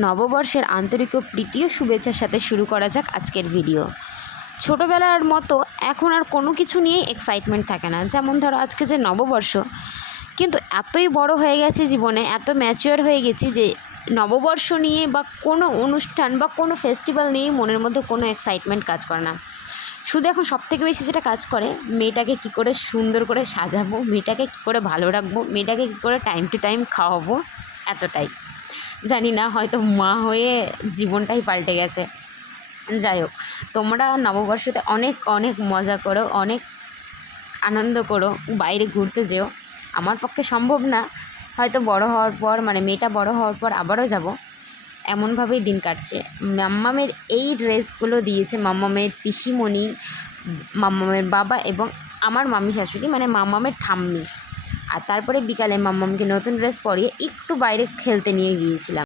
নববর্ষের আন্তরিক ও প্রীতি ও শুভেচ্ছার সাথে শুরু করা যাক আজকের ভিডিও। ছোটোবেলার মতো এখন আর কোনো কিছু নিয়েই এক্সাইটমেন্ট থাকে না। যেমন ধরো আজকে যে নববর্ষ, কিন্তু এতই বড় হয়ে গেছে জীবনে, এত ম্যাচিওর হয়ে গেছি যে নববর্ষ নিয়ে বা কোনো অনুষ্ঠান বা কোনো ফেস্টিভ্যাল নিয়ে মনের মধ্যে কোনো এক্সাইটমেন্ট কাজ করে না। শুধু এখন সবথেকে বেশি যেটা কাজ করে, মেয়েটাকে কী করে সুন্দর করে সাজাবো, মেয়েটাকে কী করে ভালো রাখবো, মেয়েটাকে কী করে টাইম টু টাইম খাওয়াবো, এতটাই। জানি না, হয়তো মা হয়ে জীবনটাই পাল্টে গেছে। যাই হোক, তোমরা নববর্ষতে অনেক অনেক মজা করো, অনেক আনন্দ করো, বাইরে ঘুরতে যেও। আমার পক্ষে সম্ভব না, হয়তো বড় হওয়ার পর, মানে মেয়েটা বড় হওয়ার পর আবারও যাব। এমনভাবেই দিন কাটছে। মাম্মামের এই ড্রেসগুলো দিয়েছে মাম্মামের পিসিমণি, মাম্মামের বাবা এবং আমার মামি শাশুড়ি, মানে মাম্মামের ঠাম্মি। আর তারপরে বিকালে মাম্মামকে নতুন ড্রেস পরিয়ে একটু বাইরে খেলতে নিয়ে গিয়েছিলাম।